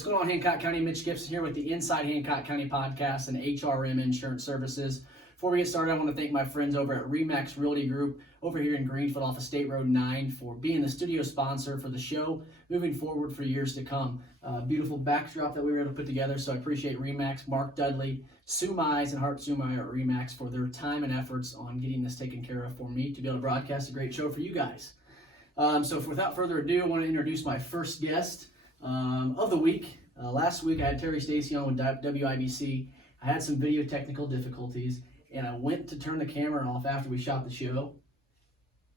What's going on, Hancock County? Mitch Gibson here with the Inside Hancock County podcast and HRM Insurance Services. Before we get started, I want to thank my friends over at RE/MAX Realty Group over here in Greenfield off of State Road 9 for being the studio sponsor for the show moving forward for years to come. Beautiful backdrop that we were able to put together, so I appreciate RE/MAX, Mark Dudley, Sue Mize, and Hart Sumai at RE/MAX for their time and efforts on getting this taken care of for me to be able to broadcast a great show for you guys. So without further ado, I want to introduce my first guest of the week. Last week I had Terry Stacy on with WIBC. I had some video technical difficulties, and I went to turn the camera off after we shot the show,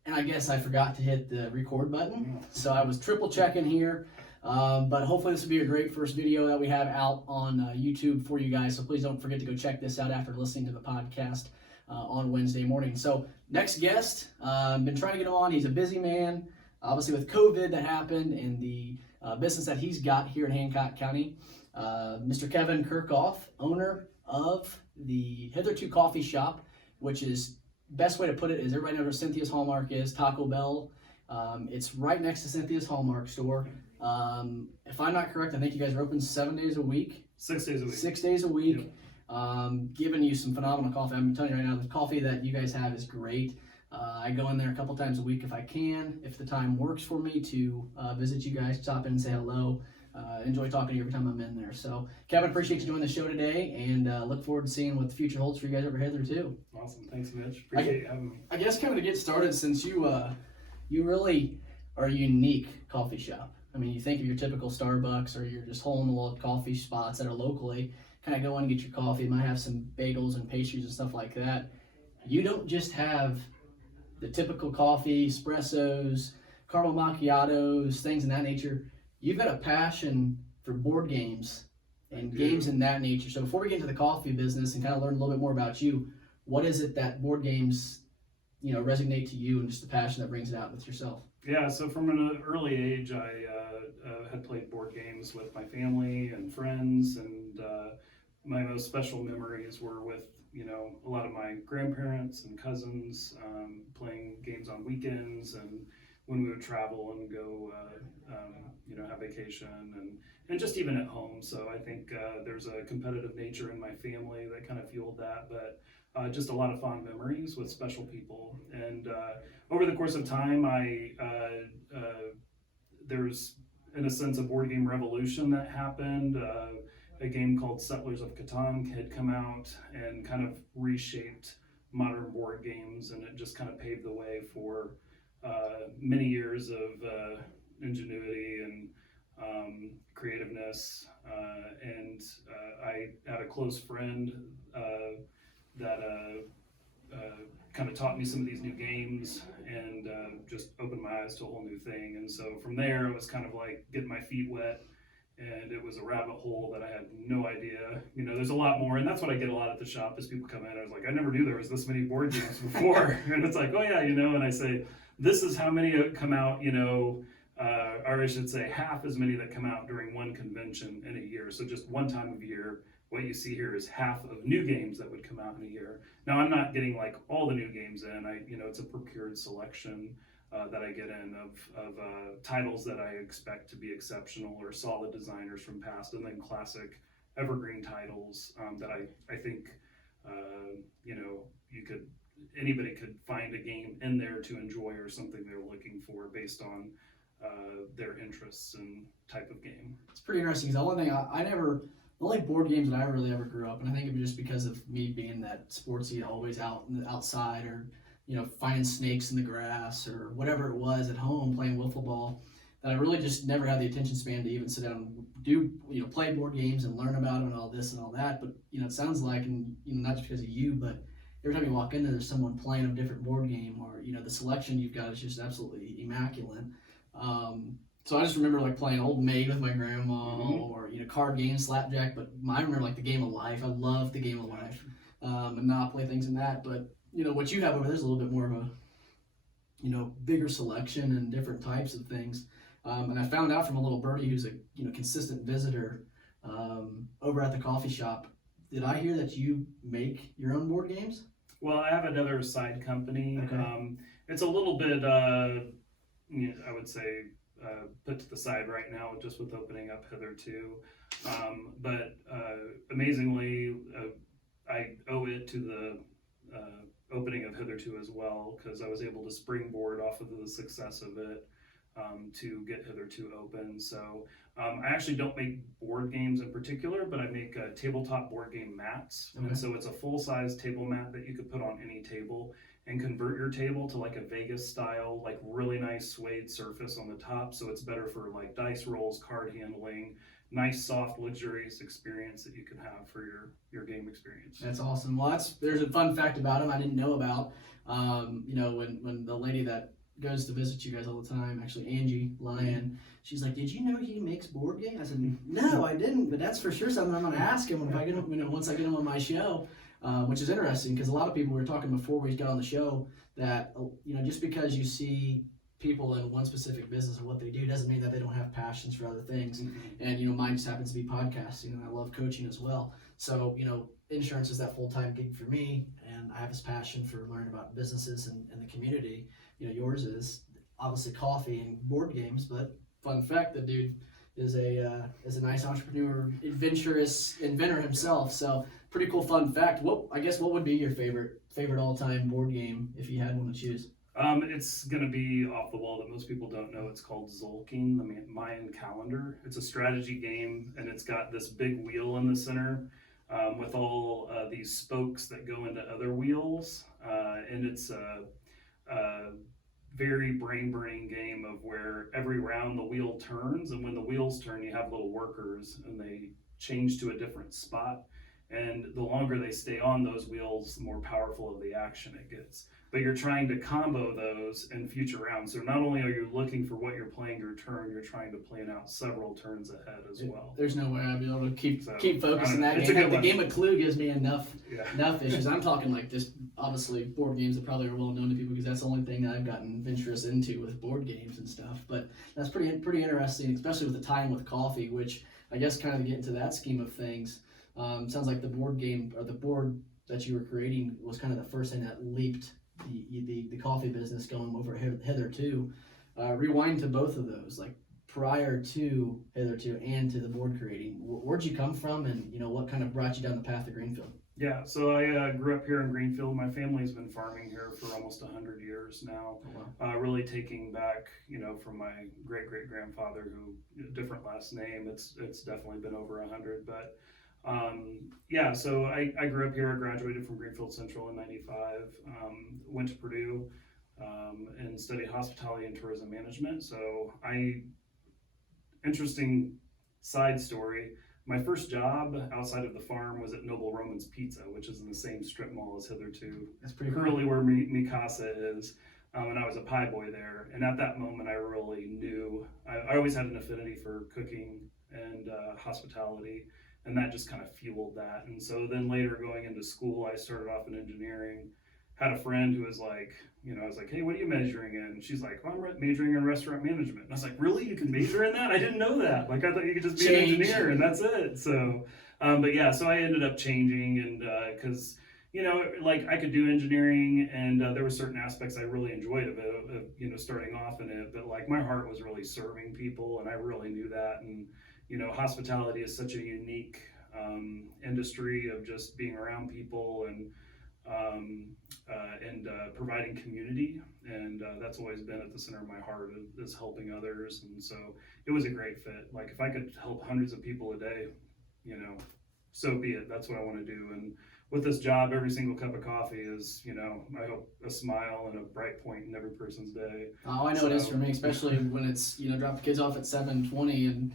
and I guess I forgot to hit the record button. So I was triple checking here, but hopefully this will be a great first video that we have out on YouTube for you guys. So please don't forget to go check this out after listening to the podcast on Wednesday morning. So next guest, been trying to get him on. He's a busy man, obviously with COVID that happened and the business that he's got here in Hancock County. Mr. Kevin Kerkhof, owner of the Hitherto Coffee Shop, which is, best way to put it is everybody knows where Cynthia's Hallmark is, Taco Bell. It's right next to Cynthia's Hallmark store. If I'm not correct, I think you guys are open 7 days a week. 6 days a week. 6 days a week. Yep. Giving you some phenomenal coffee. I'm telling you right now, the coffee that you guys have is great. I go in there a couple times a week if I can, if the time works for me to visit you guys, stop in and say hello. Enjoy talking to you every time I'm in there. So, Kevin, appreciate you doing the show today, and look forward to seeing what the future holds for you guys over here too. Awesome. Thanks, Mitch. Appreciate you having me. I guess, Kevin, to get started, since you really are a unique coffee shop. I mean, you think of your typical Starbucks or your just hole-in-the-wall coffee spots that are locally, kind of go in and get your coffee. It might have some bagels and pastries and stuff like that. You don't just have the typical coffee, espressos, caramel macchiatos, things in that nature. You've got a passion for board games and games in that nature. So before we get into the coffee business and kind of learn a little bit more about you, what is it that board games, resonate to you and just the passion that brings it out with yourself? Yeah, so from an early age, I had played board games with my family and friends, and my most special memories were with a lot of my grandparents and cousins, playing games on weekends and when we would travel and go, have vacation and just even at home. So I think there's a competitive nature in my family that kind of fueled that, but just a lot of fond memories with special people. And over the course of time, there's, in a sense, a board game revolution that happened. A game called Settlers of Catan had come out and kind of reshaped modern board games, and it just kind of paved the way for many years of ingenuity and creativeness. And I had a close friend that kind of taught me some of these new games and just opened my eyes to a whole new thing. And so from there, it was kind of like getting my feet wet. And it was a rabbit hole that I had no idea. There's a lot more, and that's what I get a lot at the shop is people come in and I was like, I never knew there was this many board games before. And it's like, oh yeah, and I say, this is how many come out, or I should say half as many that come out during one convention in a year. So just one time of year, what you see here is half of new games that would come out in a year. Now I'm not getting like all the new games in. It's a procured selection that I get in of titles that I expect to be exceptional or solid designers from past, and then classic evergreen titles that I think anybody could find a game in there to enjoy or something they're looking for based on their interests and type of game. It's pretty interesting because the only thing the only board games that I really ever grew up, and I think it was just because of me being that sportsy, always outside or finding snakes in the grass or whatever it was at home, playing wiffle ball, that I really just never had the attention span to even sit down and do, play board games and learn about them and all this and all that. But, it sounds like, and, not just because of you, but every time you walk in there's someone playing a different board game, or, the selection you've got is just absolutely immaculate. So I just remember like playing Old Maid with my grandma, or, card games, slapjack, but I remember like the Game of Life. I love the Game of Life, Monopoly, things in that, but what you have over there is a little bit more of a, bigger selection and different types of things. And I found out from a little birdie who's a, consistent visitor over at the coffee shop. Did I hear that you make your own board games? Well, I have another side company. Okay. It's a little bit, I would say, put to the side right now, just with opening up Hitherto. But amazingly, I owe it to the opening of Hitherto as well, because I was able to springboard off of the success of it to get Hitherto open. So I actually don't make board games in particular, but I make tabletop board game mats. Okay. And so it's a full-size table mat that you could put on any table and convert your table to like a Vegas style, like really nice suede surface on the top. So it's better for like dice rolls, card handling, nice, soft, luxurious experience that you can have for your game experience. That's awesome. Well, there's a fun fact about him I didn't know about. You know, when the lady that goes to visit you guys all the time, actually Angie Lyon, she's like, "Did you know he makes board games?" I said, "No, I didn't, but that's for sure something I'm going to ask him when I get him, once I get him on my show." Which is interesting, because a lot of people, we were talking before we got on the show, that just because you see people in one specific business or what they do doesn't mean that they don't have passions for other things. And mine just happens to be podcasting, and I love coaching as well. So insurance is that full-time gig for me, and I have this passion for learning about businesses and the community. Yours is obviously coffee and board games, but fun fact, the dude is a nice entrepreneur, adventurous inventor himself. So pretty cool fun fact. What would be your favorite all-time board game if you had one to choose? It's going to be off the wall that most people don't know. It's called Zolkin, the Mayan calendar. It's a strategy game, and it's got this big wheel in the center with all these spokes that go into other wheels. And it's a very brain-burning game of where every round the wheel turns, and when the wheels turn, you have little workers, and they change to a different spot. And the longer they stay on those wheels, the more powerful of the action it gets. But you're trying to combo those in future rounds. So not only are you looking for what you're playing your turn, you're trying to plan out several turns ahead as well. There's no way I'd be able to keep focusing that it's game. The game of Clue gives me enough issues. I'm talking like just obviously board games that probably are well known to people, because that's the only thing that I've gotten adventurous into with board games and stuff. But that's pretty interesting, especially with the tie-in with coffee, which I guess kind of get into that scheme of things. Sounds like the board game or the board that you were creating was kind of the first thing that leaped the coffee business going over Hitherto. Rewind to both of those, like prior to Hitherto and to the board creating. Where'd you come from, and what kind of brought you down the path of Greenfield? Yeah, so I grew up here in Greenfield. My family's been farming here for almost 100 years now. Oh, wow. Really taking back, from my great-great-grandfather, who different last name. It's definitely been over 100, but so I grew up here. I graduated from Greenfield Central in '95, went to Purdue, and studied hospitality and tourism management. So interesting side story, my first job outside of the farm was at Noble Roman's Pizza, which is in the same strip mall as Hitherto. That's pretty currently cool. Where Mikasa is. And I was a pie boy there. And at that moment, I really knew, I always had an affinity for cooking and hospitality. And that just kind of fueled that. And so then later going into school, I started off in engineering. Had a friend who was like, I was like, "Hey, what are you majoring in?" And she's like, "Well, I'm majoring in restaurant management." And I was like, "Really? You can major in that? I didn't know that. Like, I thought you could just be an engineer and that's it." So, so I ended up changing, and because, like I could do engineering, and there were certain aspects I really enjoyed of it, starting off in it, but like my heart was really serving people, and I really knew that. And hospitality is such a unique industry of just being around people and providing community, and that's always been at the center of my heart, is helping others. And so it was a great fit. Like if I could help hundreds of people a day, so be it. That's what I want to do. And with this job, every single cup of coffee is, I hope a smile and a bright point in every person's day. Oh, I know it is for me, especially when it's, drop the kids off at 7:20 and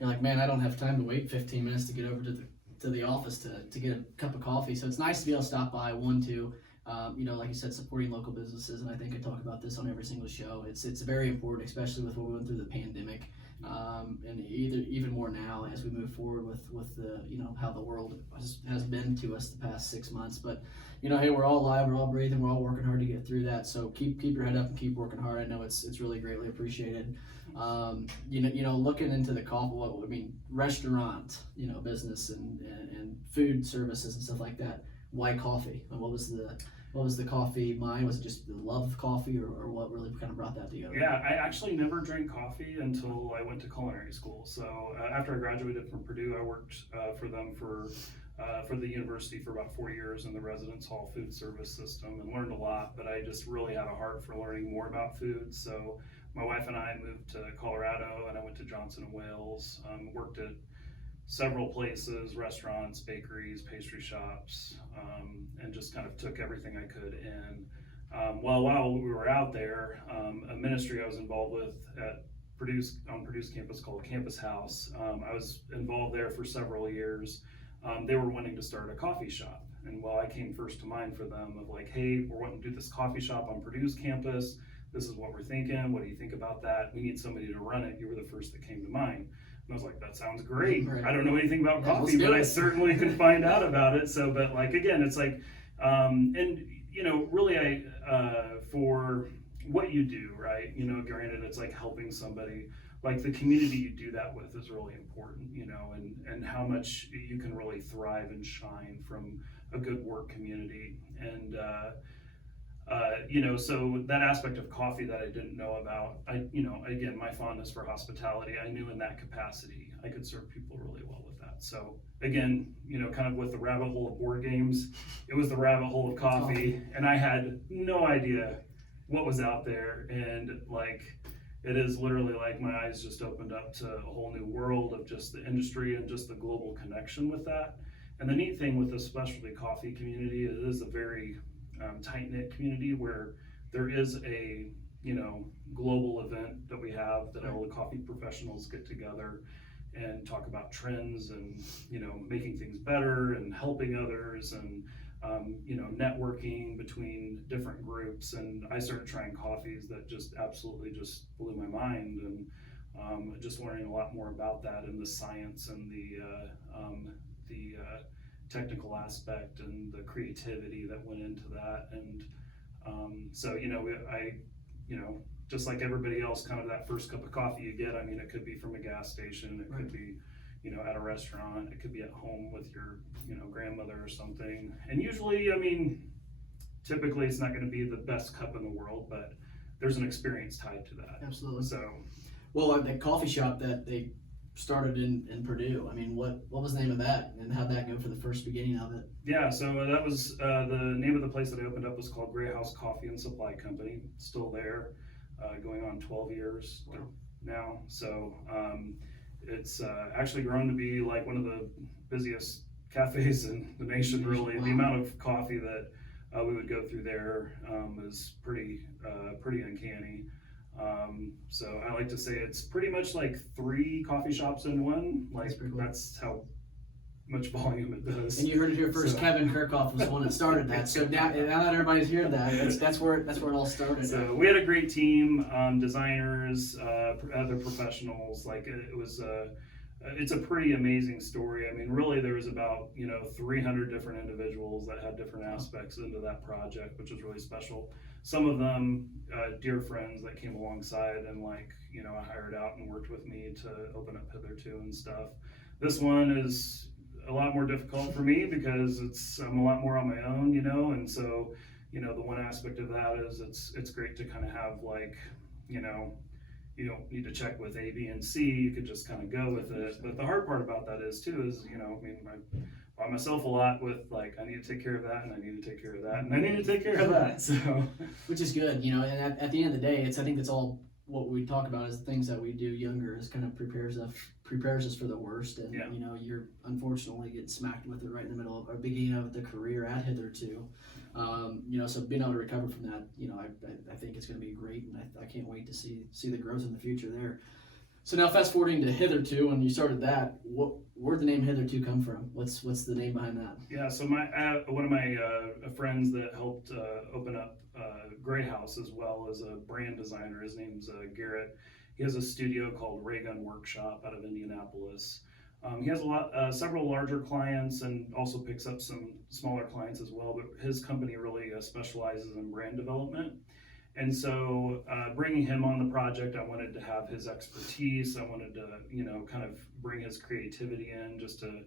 you're like, man, I don't have time to wait 15 minutes to get over to the office to get a cup of coffee. So it's nice to be able to stop by, like you said, supporting local businesses. And I think I talk about this on every single show. It's very important, especially with what we went through the pandemic, and even more now as we move forward with the how the world has been to us the past 6 months. But hey, we're all alive, we're all breathing, we're all working hard to get through that. So keep your head up and keep working hard. I know it's really greatly appreciated. Looking into the coffee, restaurant, business and food services and stuff like that. Why coffee? And what was what was the coffee mind? Was it just the love of coffee, or what really kind of brought that together? Yeah, I actually never drank coffee until I went to culinary school. So after I graduated from Purdue, I worked for them for the university for about 4 years in the residence hall food service system, and learned a lot, but I just really had a heart for learning more about food. So my wife and I moved to Colorado, and I went to Johnson & Wales, worked at several places, restaurants, bakeries, pastry shops, and just kind of took everything I could in. Well, while we were out there, a ministry I was involved with at Purdue's campus called Campus House, I was involved there for several years. They were wanting to start a coffee shop, and while I came first to mind for them of like, hey, we're wanting to do this coffee shop on Purdue's campus, this is what we're thinking, what do you think about that? We need somebody to run it. You were the first that came to mind. And I was like, that sounds great. Right. I don't know anything about coffee, but I certainly can find out about it. So, but like, again, it's like, and you know, really for what you do, right? You know, granted, it's like helping somebody, like the community you do that with is really important, you know, and how much you can really thrive and shine from a good work community. And, you know, so that aspect of coffee that I didn't know about, you know, again, my fondness for hospitality, I knew in that capacity, I could serve people really well with that. So again, you know, kind of with the rabbit hole of board games, it was the rabbit hole of coffee, and I had no idea what was out there. And like, it is literally like my eyes just opened up to a whole new world of just the industry and just the global connection with that. And the neat thing with the specialty coffee community, it is a very tight-knit community where there is a, you know, global event that we have that all the coffee professionals get together and talk about trends and, you know, making things better and helping others and, you know, networking between different groups. And I started trying coffees that just absolutely just blew my mind, and just learning a lot more about that and the science and the technical aspect and the creativity that went into that. And so, you know, you know, just like everybody else, kind of that first cup of coffee you get, I mean, it could be from a gas station, it could be, you know, at a restaurant, it could be at home with your, you know, grandmother or something. And usually, I mean, typically it's not going to be the best cup in the world, but there's an experience tied to that. Absolutely. So, well, the coffee shop that they started in Purdue, I mean, what was the name of that, and how'd that go for the first beginning of it? yeah, so that was the name of the place that I opened up was called Gray House Coffee and Supply Company. Still there, going on 12 years now. So it's actually grown to be like one of the busiest cafes in the nation, really. Wow. The amount of coffee that we would go through there is pretty uncanny. So I like to say it's pretty much like 3 coffee shops in one. Like cool. That's how much volume it does. And you heard it here first. So, Kevin Kerkhof was the one that started that. So now that everybody's hearing that, that's where it all started. So we had a great team, designers, other professionals. Like it was, it's a pretty amazing story. I mean, really, there was about 300 different individuals that had different aspects into that project, which was really special. Some of them dear friends that came alongside and hired out and worked with me to open up Hitherto and stuff. This one is a lot more difficult for me because I'm a lot more on my own, and so the one aspect of that is it's great to kind of have you don't need to check with A, B, and C. You could just kind of go with it. But the hard part about that is I by myself a lot with I need to take care of that, and I need to take care of that, and I need to take care of that. So, which is good, and at the end of the day, I think that's all what we talk about is the things that we do younger is kind of prepares us for the worst, and you're unfortunately getting smacked with it right in the middle of or beginning of the career at Hitherto. So being able to recover from that, I think it's going to be great, and I can't wait to see the growth in the future there. So now fast forwarding to Hitherto, when you started that, where'd the name Hitherto come from? What's the name behind that? Yeah, so one of my friends that helped open up Gray House as well as a brand designer, his name's Garrett. He has a studio called Ray Gun Workshop out of Indianapolis. He has several larger clients and also picks up some smaller clients as well, but his company really specializes in brand development. And so bringing him on the project, I wanted to have his expertise. I wanted to, kind of bring his creativity in just to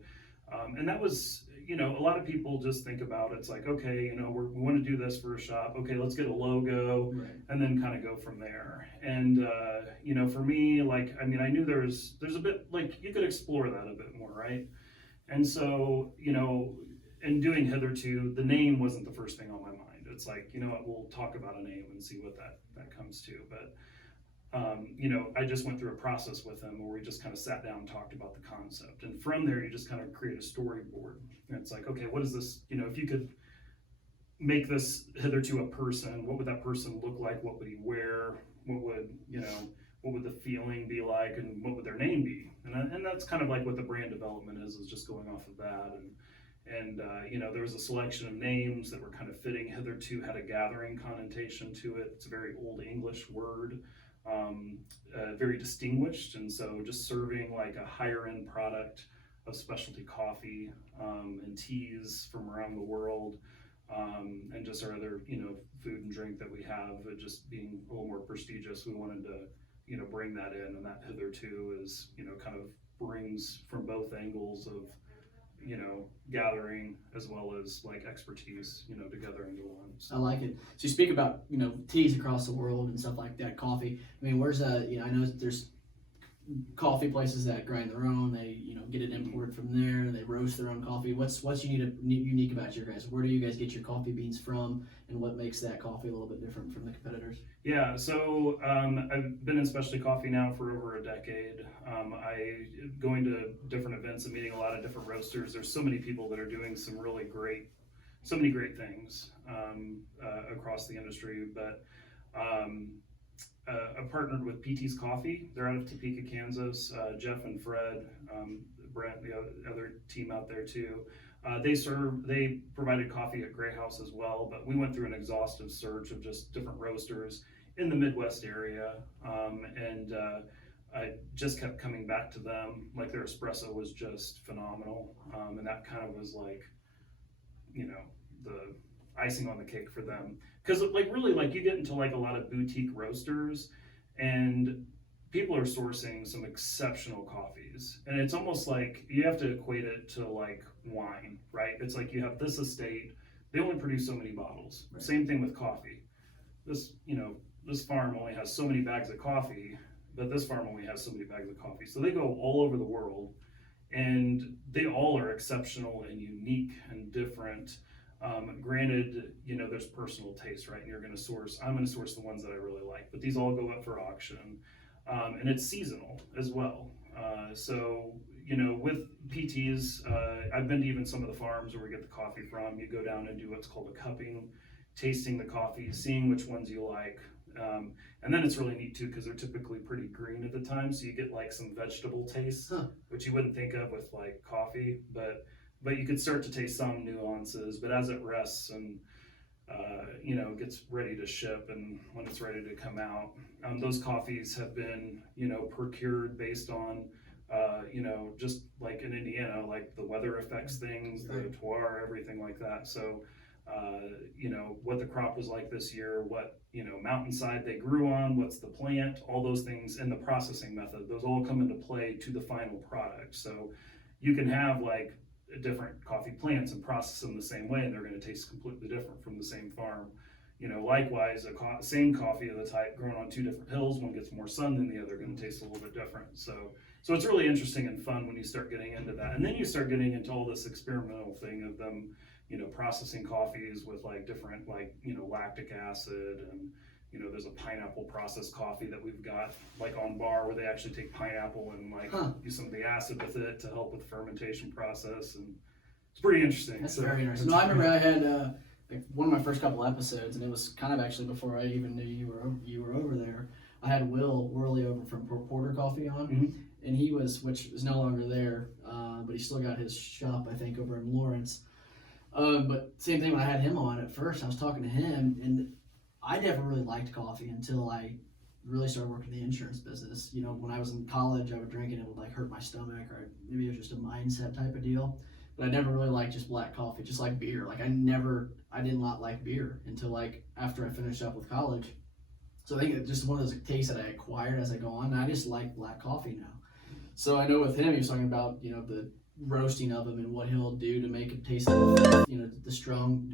And that was, you know, a lot of people just think about it's like, okay, you know, we want to do this for a shop. Okay, let's get a logo, Right. and then kind of go from there. And you know, for me, like, I mean, I knew there's a bit like you could explore that a bit more, right? And so, you know, in doing Hitherto, the name wasn't the first thing on my mind. It's like, you know what, we'll talk about a name and see what that comes to. But you know, I just went through a process with them where we just kind of sat down and talked about the concept. And from there, you just kind of create a storyboard. And it's like, okay, what is this? You know, if you could make this Hitherto a person, what would that person look like? What would he wear? What would, you know, what would the feeling be like? And what would their name be? And that's kind of like what the brand development is just going off of that. And you know, there was a selection of names that were kind of fitting. Hitherto had a gathering connotation to it. It's a very old English word. Very distinguished, and so just serving like a higher end product of specialty coffee and teas from around the world, and just our other, you know, food and drink that we have, just being a little more prestigious. We wanted to, you know, bring that in, and that Hitherto is, you know, kind of brings from both angles of, you know, gathering as well as like expertise, you know, together into one. I like it. So you speak about, you know, teas across the world and stuff like that, coffee. I mean, where's you know, I know there's coffee places that grind their own. They, you know, get it imported from there. They roast their own coffee. What's unique about your guys? Where do you guys get your coffee beans from, and what makes that coffee a little bit different from the competitors? Yeah, so I've been in specialty coffee now for over a decade. I going to different events and meeting a lot of different roasters. There's so many people that are doing so many great things across the industry. But I partnered with PT's Coffee. They're out of Topeka, Kansas. Jeff and Fred, Brent, the other team out there too. They provided coffee at Grey House as well, but we went through an exhaustive search of just different roasters in the Midwest area, and I just kept coming back to them. Like, their espresso was just phenomenal, and that kind of was like, you know, the icing on the cake for them. Because like really, like, you get into like a lot of boutique roasters, and people are sourcing some exceptional coffees, and it's almost like you have to equate it to like wine, right? It's like you have this estate, they only produce so many bottles. Right. Same thing with coffee. This, you know, this farm only has so many bags of coffee, but this farm only has so many bags of coffee. So they go all over the world, and they all are exceptional and unique and different. Granted, you know, there's personal taste, right? And I'm going to source the ones that I really like, but these all go up for auction. And it's seasonal as well. So, you know, with PTs, I've been to even some of the farms where we get the coffee from. You go down and do what's called a cupping, tasting the coffee, seeing which ones you like. And then it's really neat too, because they're typically pretty green at the time. So you get like some vegetable taste, which you wouldn't think of with like coffee, but you could start to taste some nuances. But as it rests and you know, gets ready to ship, and when it's ready to come out, those coffees have been, you know, procured based on, you know, just like in Indiana, like the weather affects things, the terroir, everything like that. So, you know, what the crop was like this year, what, you know, mountainside they grew on, what's the plant, all those things, and the processing method, those all come into play to the final product. So you can have like different coffee plants and process them the same way, and they're going to taste completely different from the same farm. You know, likewise, same coffee of the type grown on two different hills, one gets more sun than the other, going to taste a little bit different. So it's really interesting and fun when you start getting into that, and then you start getting into all this experimental thing of them, you know, processing coffees with like different, like, you know, lactic acid, and, you know, there's a pineapple processed coffee that we've got like on bar where they actually take pineapple and like use some of the acid with it to help with the fermentation process, and it's pretty interesting. That's very interesting. No, I remember I had like one of my first couple episodes, and it was kind of actually before I even knew you were over there. I had Will Worley over from Porter Coffee on, and he was, which is no longer there, but he still got his shop, I think, over in Lawrence. But same thing when I had him on. At first, I was talking to him, and I never really liked coffee until I really started working in the insurance business. You know, when I was in college, I would drink it, it would like hurt my stomach, or maybe it was just a mindset type of deal. But I never really liked just black coffee, just like beer. Like I did not like beer until like after I finished up with college. So I think it's just one of those tastes that I acquired as I go on, and I just like black coffee now. So I know with him, he was talking about, you know, the roasting of them and what he'll do to make it taste like, to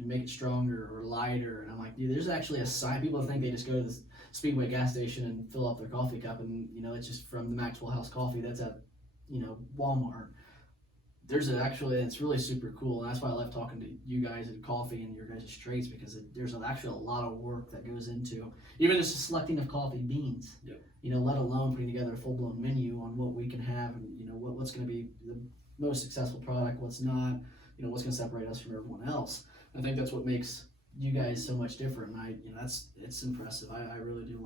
make it stronger or lighter. And I'm like, dude, there's actually a sign. People think they just go to the Speedway gas station and fill up their coffee cup, and it's just from the Maxwell House Coffee that's at Walmart. It's really super cool, and that's why I love talking to you guys at coffee and your guys' trades, because there's actually a lot of work that goes into even just the selecting of coffee beans. Yep. Let alone putting together a full-blown menu on what we can have, and what's going to be the most successful product, what's not, what's going to separate us from everyone else. I think that's what makes you guys so much different, and it's impressive. I really do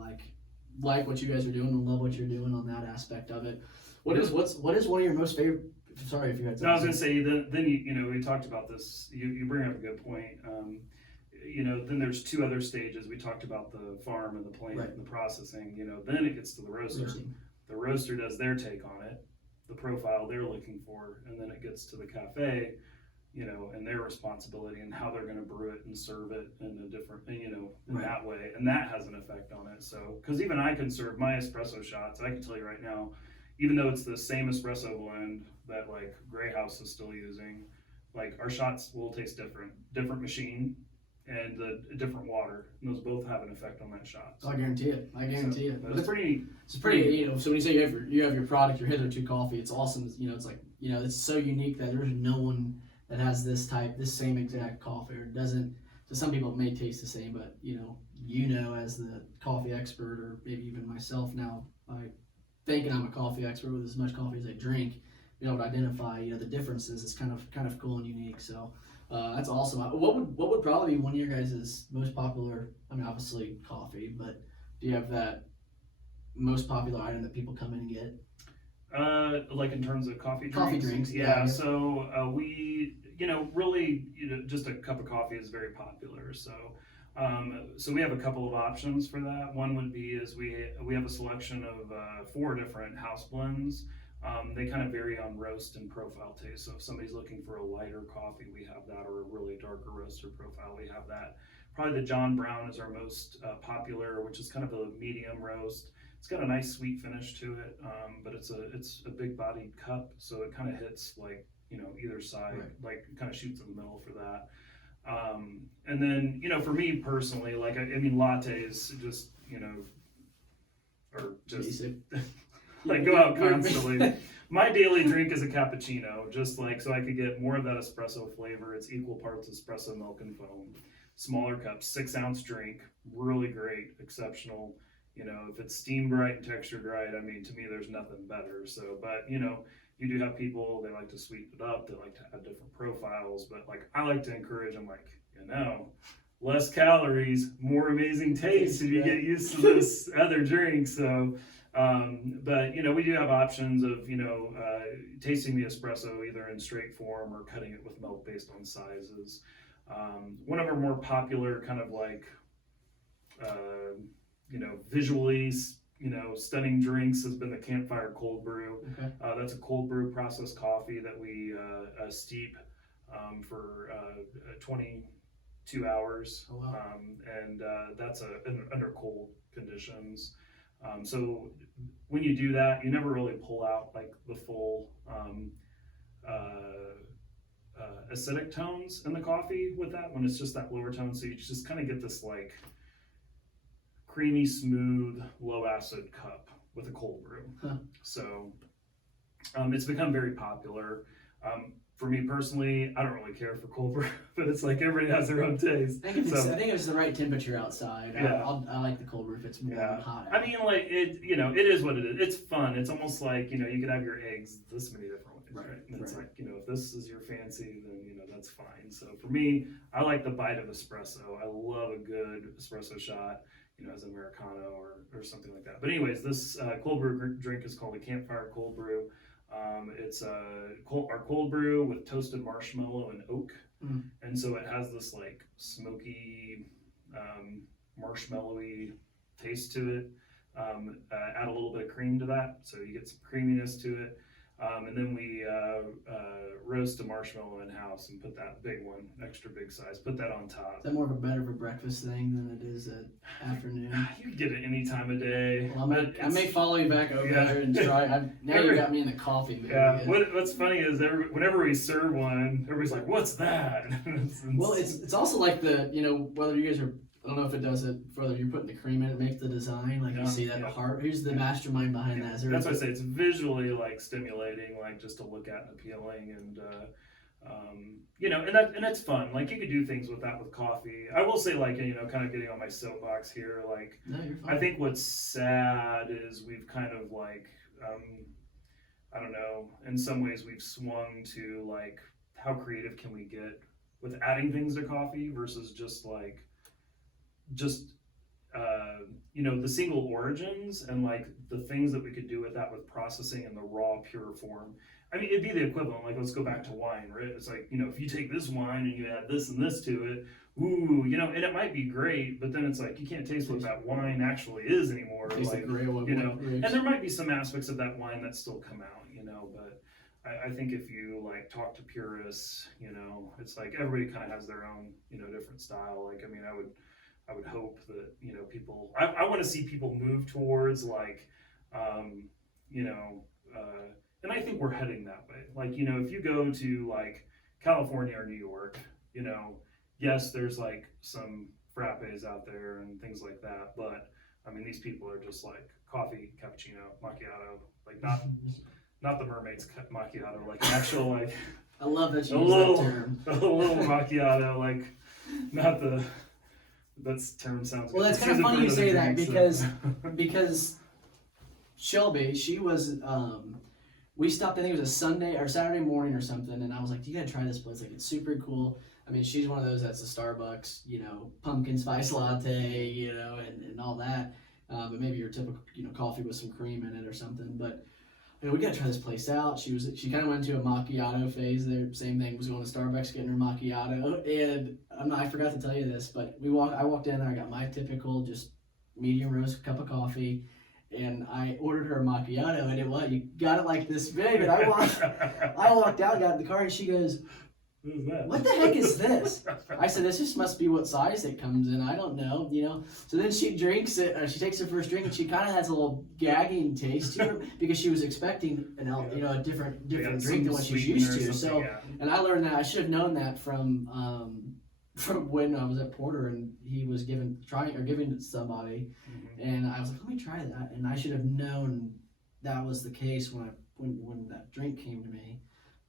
like what you guys are doing and love what you're doing on that aspect of it. What is one of your most favorite? Sorry if you had. No, I was going to say then we talked about this. You bring up a good point. Then there's two other stages. We talked about the farm and the plant Right. and the processing. Then it gets to the roaster. Roasting. The roaster does their take on it, the profile they're looking for, and then it gets to the cafe, and their responsibility and how they're going to brew it and serve it in a different, in Right. that way, and that has an effect on it. So, because even I can serve my espresso shots, I can tell you right now, even though it's the same espresso blend that like Grey House is still using, like our shots will taste different machine and a different water, and those both have an effect on that shot. I guarantee it. But It's pretty. It's pretty, so when you say you have your product, your HITHERTO coffee, it's awesome. It's like, it's so unique that there's no one that has this same exact coffee, or doesn't. So some people it may taste the same, but as the coffee expert, or maybe even myself now, by thinking I'm a coffee expert with as much coffee as I drink, being able to identify, the differences is kind of cool and unique. So that's awesome. What would probably be one of your guys' most popular? I mean, obviously coffee, but do you have that most popular item that people come in and get? Like in terms of coffee drinks? Coffee drinks, yeah. So we, really, just a cup of coffee is very popular. So, so we have a couple of options for that. One would be is we have a selection of 4 different house blends. They kind of vary on roast and profile taste. So if somebody's looking for a lighter coffee, we have that, or a really darker roaster profile, we have that. Probably the John Brown is our most popular, which is kind of a medium roast. It's got a nice sweet finish to it, but it's a big bodied cup, so it kind of hits like either side, Right. like kind of shoots in the middle for that. And then for me personally, like I mean lattes just are just Basic. like go out constantly. My daily drink is a cappuccino, just like so I could get more of that espresso flavor. It's equal parts espresso, milk, and foam. Smaller cups, 6-ounce drink, really great, exceptional. If it's steamed right and textured right, I mean, to me, there's nothing better. So, but you do have people, they like to sweeten it up, they like to add different profiles, but like I like to encourage them, like, less calories, more amazing taste if you get used to this other drink. So, but we do have options of tasting the espresso either in straight form or cutting it with milk based on sizes. One of our more popular kind of like visually stunning drinks has been the Campfire Cold Brew. Okay. That's a cold brew processed coffee that we steep for 22 hours. Oh, wow. And that's under cold conditions. So when you do that, you never really pull out like the full acidic tones in the coffee with that when it's just that lower tone. So you just kind of get this like creamy, smooth, low acid cup with a cold brew. Huh. So it's become very popular. For me personally, I don't really care for cold brew, but it's like everybody has their own taste. I think if it's the right temperature outside, Yeah. I like the cold brew if it's more hot out. I mean, like it is what it is. It's fun. It's almost like you could have your eggs this many different ways, right? And it's like if this is your fancy, then that's fine. So for me, I like the bite of espresso. I love a good espresso shot, as an Americano or something like that. But anyways, this cold brew drink is called a Campfire Cold Brew. It's our cold brew with toasted marshmallow and oak. And so it has this like smoky, marshmallowy taste to it. Add a little bit of cream to that, so you get some creaminess to it. And then we roast a marshmallow in house and put that big one, extra big size, put that on top. Is that more of a better for breakfast thing than it is at afternoon? You can get it any time of day. Well, I may follow you back over there and try. Now you got me in the coffee mood. Yeah. What's funny is whenever we serve one, everybody's like, "What's that?" Well, it's also like whether you guys are. I don't know if it does it whether you're putting the cream in it, make the design like you see that heart. Who's the mastermind behind that? That's why I say it's visually like stimulating, like just to look at and appealing, and and that's fun. Like you could do things with that with coffee. I will say, like, kind of getting on my soapbox here, like, no, you're fine. I think what's sad is we've kind of like I don't know, in some ways we've swung to like how creative can we get with adding things to coffee versus just the single origins and like the things that we could do with that with processing in the raw pure form. I mean, it'd be the equivalent, like, let's go back to wine, right? It's like, if you take this wine and you add this and this to it, and it might be great, but then it's like, you can't taste what that wine actually is anymore. Like, and there might be some aspects of that wine that still come out, but I think if you like talk to purists, it's like everybody kind of has their own, different style. Like, I mean, I would hope that, people, I want to see people move towards like, and I think we're heading that way. Like, if you go to like California or New York, yes, there's like some frappes out there and things like that, but I mean, these people are just like coffee, cappuccino, macchiato, like not the mermaid's macchiato, like an actual like. I love that you use that term. A little macchiato, like not the. That term sounds well. Good. That's kind of funny you say that because Shelby, she was. We stopped. I think it was a Sunday or Saturday morning or something, and I was like, "You gotta try this place. Like, it's super cool." I mean, she's one of those that's a Starbucks, pumpkin spice latte, and all that. But maybe your typical, coffee with some cream in it or something. But we gotta try this place out. She kind of went into a macchiato phase there. Same thing, was going to Starbucks getting her macchiato, and I forgot to tell you this, but I walked in there. I got my typical just medium roast cup of coffee, and I ordered her a macchiato, and you got it like this big, and I walked out, got in the car, and she goes, "What the heck is this?" I said, "This just must be what size it comes in. I don't know, So then she drinks it. She takes her first drink, and she kind of has a little gagging taste to her because she was expecting a different drink than what she's used to. So, and I learned that I should have known that from when I was at Porter and he was giving it to somebody, and I was like, "Let me try that," and I should have known that was the case when that drink came to me.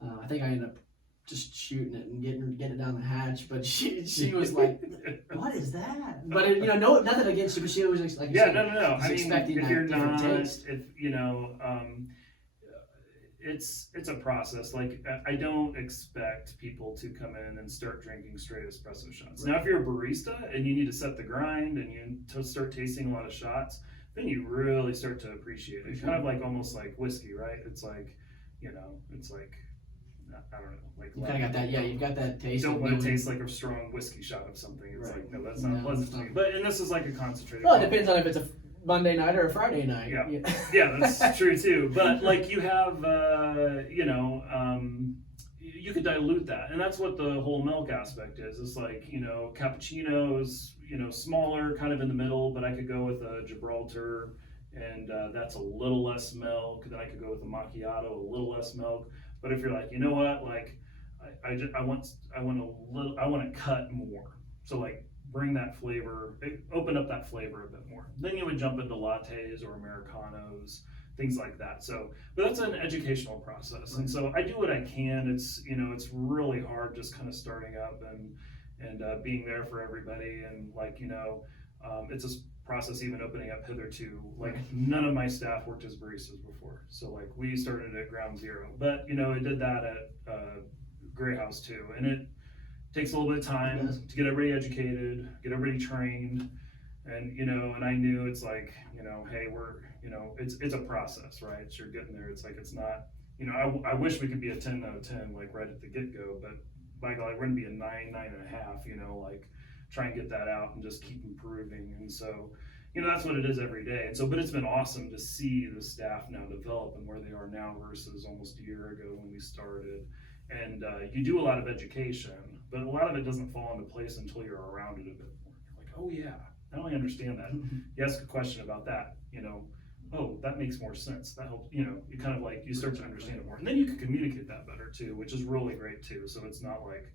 I think I ended up just shooting it and getting it down the hatch, but she was like, "What is that?" But nothing against you, but she was like, no. I mean, expecting if that you're different not, taste. It's a process. Like, I don't expect people to come in and start drinking straight espresso shots. Now, if you're a barista and you need to set the grind and you start tasting a lot of shots, then you really start to appreciate it. It's kind of like almost like whiskey, right? It's like, it's like. I don't know, like you kind of got that, you've got that taste. You don't want to taste like a strong whiskey shot of something. It's like, no, that's not pleasant to me. And this is like a concentrated. Well, it depends on if it's a Monday night or a Friday night. Yeah, that's true too. But like you have, you could dilute that, and that's what the whole milk aspect is. It's like, cappuccino is, smaller, kind of in the middle, but I could go with a Gibraltar, and that's a little less milk. Then I could go with a macchiato, a little less milk. But if you're like, like, I want to cut more. So like bring that flavor, open up that flavor a bit more. Then you would jump into lattes or Americanos, things like that. So, but that's an educational process. And so I do what I can. It's, it's really hard just kind of starting up and being there for everybody. And like, it's a process even opening up hitherto. Like none of my staff worked as baristas before. So like we started at ground zero, but I did that at Gray House too. And it takes a little bit of time to get everybody educated, get everybody trained. And, and I knew it's like, hey, we're, it's a process, right? So you're getting there. It's like, it's not, I wish we could be a 10 out of 10, like right at the get go, but by God, we're gonna be a 9, 9.5, like try and get that out and just keep improving. And so, that's what it is every day. And so, but it's been awesome to see the staff now develop and where they are now versus almost a year ago when we started. and you do a lot of education, but a lot of it doesn't fall into place until you're around it a bit more. You're like, oh yeah, now I understand that. You ask a question about that, oh, that makes more sense. That helps, you kind of like, you start to understand it more. And then you can communicate that better too, which is really great too. So it's not like,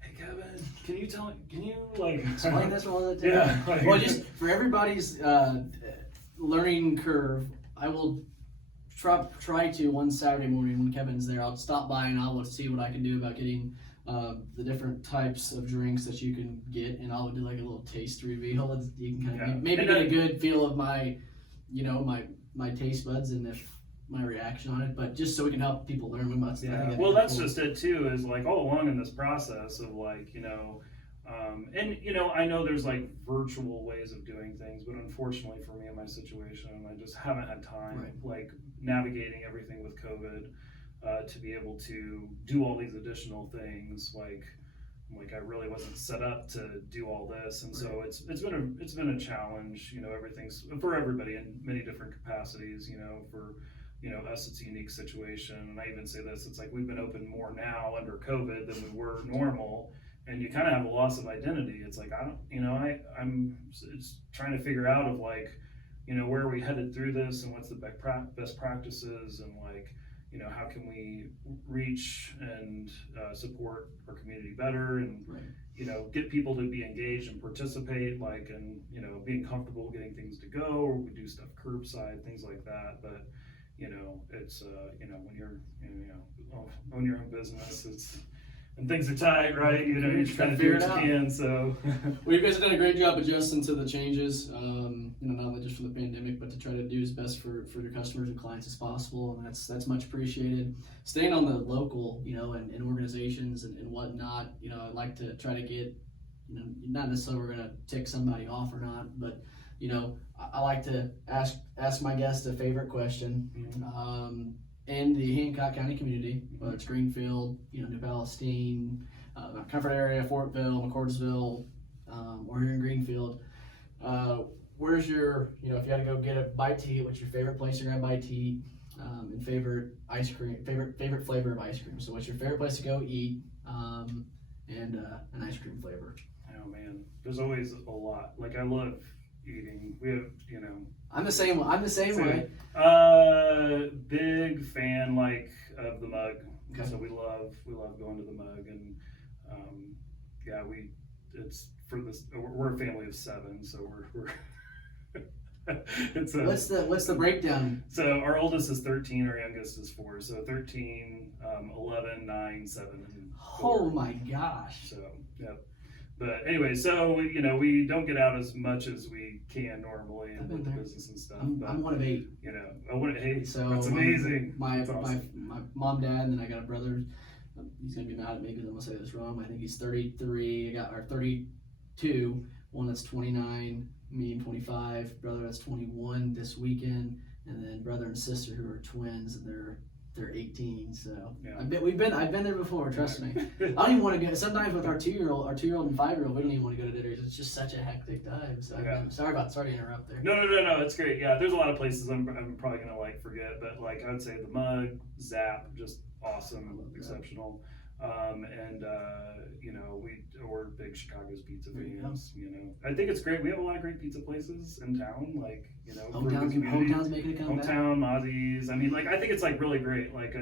hey Kevin, can you like explain this all the time? Yeah. Like, well, just for everybody's learning curve, I will try to one Saturday morning when Kevin's there, I'll stop by and I'll see what I can do about getting the different types of drinks that you can get, and I'll do like a little taste reveal. You can kind of maybe get a good feel of my my taste buds and if my reaction on it, but just so we can help people learn about it. Yeah. Well, that's cool. Just it too, is like all along in this process of like, I know there's like virtual ways of doing things, but unfortunately for me in my situation, I just haven't had time, like navigating everything with COVID, to be able to do all these additional things. Like I really wasn't set up to do all this, and so it's been a challenge. Everything's for everybody in many different capacities. For us, it's a unique situation, and I even say this: it's like we've been open more now under COVID than we were normal, and you kind of have a loss of identity. It's like I'm trying to figure out of like, where are we headed through this, and what's the best practices, and like. How can we reach and support our community better, and get people to be engaged and participate, like, and being comfortable getting things to go, or we do stuff curbside, things like that. But it's when you're own your own business, and things are tight, right? You're trying to do what you can. So well, you guys have done a great job adjusting to the changes, not only just from the pandemic, but to try to do as best for your customers and clients as possible, and that's much appreciated. Staying on the local, and organizations and whatnot, I'd like to try to get, not necessarily we're gonna tick somebody off or not, but I like to ask my guests a favorite question. In the Hancock County community, whether it's Greenfield, New Palestine, Comfort area, Fortville, McCordsville, or here in Greenfield, where's your, if you had to go get a bite to eat, what's your favorite place you're gonna bite to eat, and favorite ice cream, favorite flavor of ice cream? So what's your favorite place to go eat, and an ice cream flavor? Oh man, there's always a lot. Like I love eating. We have, I'm the same way. Big fan like of the mug. Okay. So we love going to the mug, and it's for this. We're a family of 7, so we're it's what's the breakdown? So our oldest is 13, our youngest is 4. So 13, 11, 9, 7, and 4. Oh my gosh. So yep. But anyway, so we don't get out as much as we can normally in the business and stuff. I'm one of 8. So that's amazing. My awesome. my mom, dad, and then I got a brother. He's gonna be mad at me because I'm gonna say this wrong. I think he's 33. I got our 32. One that's 29. Me and 25. Brother that's 21 this weekend, and then brother and sister who are twins, and they're 18, so yeah. I've been there before. Trust me. I don't even want to go. Sometimes with our 2-year-old and 5-year-old, we don't even want to go to dinners. It's just such a hectic time. So sorry to interrupt there. No, it's great. Yeah, there's a lot of places I'm probably gonna like forget, but like I would say the mug, Zap, just awesome, exceptional. We're big Chicago's pizza fans. I think it's great. We have a lot of great pizza places in town. Like hometowns making a comeback. Hometown, Mozzie's. I mean, like I think it's like really great. Like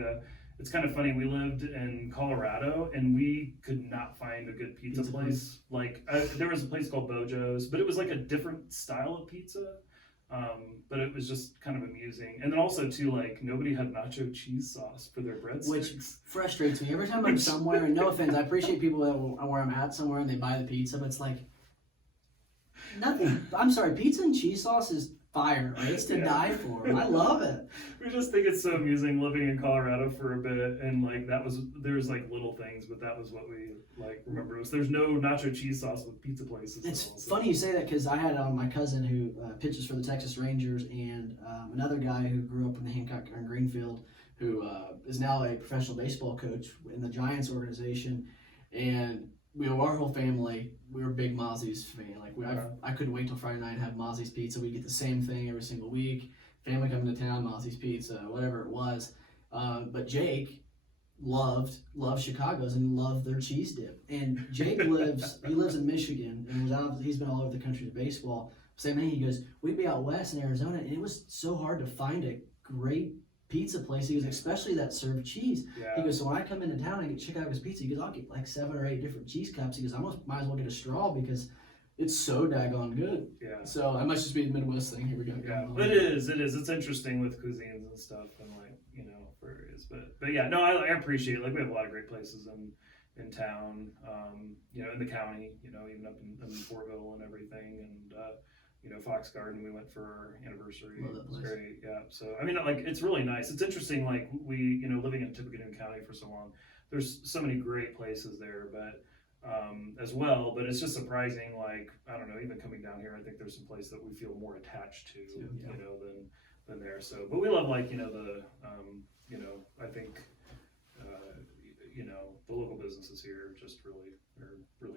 it's kind of funny. We lived in Colorado and we could not find a good pizza place. Like there was a place called Bojo's, but it was like a different style of pizza. But it was just kind of amusing. And then also too, like nobody had nacho cheese sauce for their breadsticks. Which frustrates me. Every time I'm somewhere, and no offense, I appreciate people that where I'm at somewhere and they buy the pizza, but it's like nothing. I'm sorry, pizza and cheese sauce is fire. Right? It's to die for. I love it. We just think it's so amusing living in Colorado for a bit, and like there's like little things, but that was what we like remember. There's no nacho cheese sauce with pizza places. It's funny you say that because I had my cousin who pitches for the Texas Rangers, and another guy who grew up in the Hancock or Greenfield, who is now a professional baseball coach in the Giants organization, and our whole family, we were big Mozzie's fan. Like I couldn't wait till Friday night and have Mozzie's pizza. We get the same thing every single week. Family coming to town, Mozzie's pizza, whatever it was. But Jake, loved Chicago's and loved their cheese dip. And Jake lives in Michigan and he's been all over the country with baseball. Same thing, he goes, we'd be out west in Arizona and it was so hard to find a great pizza place. He goes, especially that served cheese. Yeah. He goes, so when I come into town and get Chicago's pizza, he goes, I'll get like 7 or 8 different cheese cups. He goes, I might as well get a straw because it's so daggone good. Yeah. So I must just be a Midwest thing. Here we go. Yeah, it is. It's interesting with cuisines and stuff and like, you know, for areas. But yeah, no, I appreciate it. Like we have a lot of great places in town, you know, in the county, you know, even up in Fortville and everything. And, you know, Fox Garden, we went for our anniversary. Love that It was place. great. Yeah. So, I mean, like, it's really nice. It's interesting. Like we, you know, living in Tippecanoe County for so long, there's so many great places there, but as well, but it's just surprising, like, I don't know, even coming down here, I think there's some place that we feel more attached to, Yeah. you know, than there. So, but we love, like, you know, you know, I think, you know, the local businesses here just really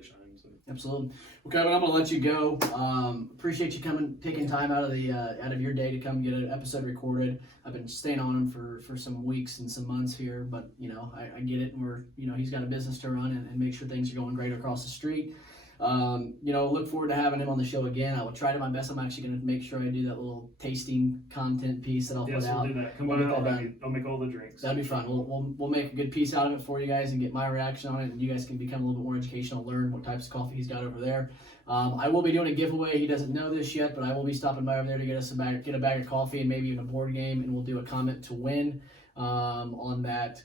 shine. So. Absolutely. Well, Kevin, I'm gonna let you go. Appreciate you taking time out of your day to come get an episode recorded. I've been staying on him for some weeks and some months here, but you know, I get it. And he's got a business to run and make sure things are going great across the street. You know, look forward to having him on the show again. I will try to my best. I'm actually going to make sure I do that little tasting content piece that I'll put out. We'll do that. Come We'll on get out. that done. I'll make all the drinks. That'd be fun. We'll make a good piece out of it for you guys and get my reaction on it, and you guys can become a little bit more educational, learn what types of coffee he's got over there. I will be doing a giveaway. He doesn't know this yet, but I will be stopping by over there to get a bag of coffee and maybe even a board game, and we'll do a comment to win on that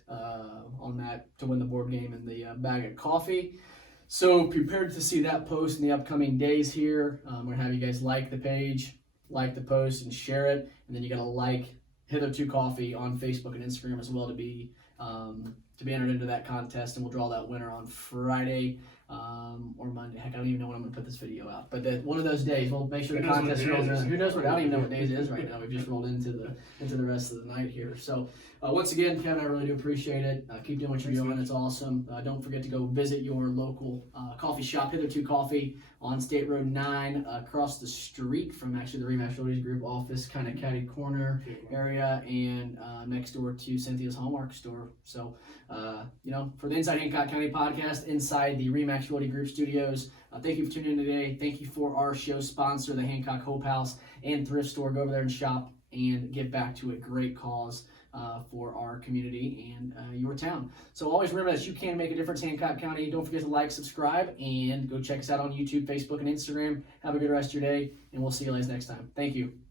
to win the board game and the bag of coffee. So prepared to see that post in the upcoming days here. We're gonna have you guys like the page, like the post, and share it. And then you gotta like Hitherto Coffee on Facebook and Instagram as well to be entered into that contest. And we'll draw that winner on Friday or Monday. Heck, I don't even know when I'm gonna put this video out. But one of those days, we'll make sure the contest rolls in. Who knows what? I don't even know what days it is right now. We've just rolled into the rest of the night here. So once again, Kevin, I really do appreciate it. Keep doing what you're doing. It's awesome. Don't forget to go visit your local coffee shop, Hitherto Coffee, on State Road 9, across the street from actually the REMAX Realty Group office, kind of catty corner area, and next door to Cynthia's Hallmark store. So, you know, for the Inside Hancock County podcast, inside the REMAX Realty Group Studios, thank you for tuning in today. Thank you for our show sponsor, the Hancock Hope House and Thrift Store. Go over there and shop and give back to a great cause for our community and your town. So always remember that you can make a difference in Hancock County. Don't forget to like, subscribe, and go check us out on YouTube, Facebook, and Instagram. Have a good rest of your day, and we'll see you guys next time. Thank you.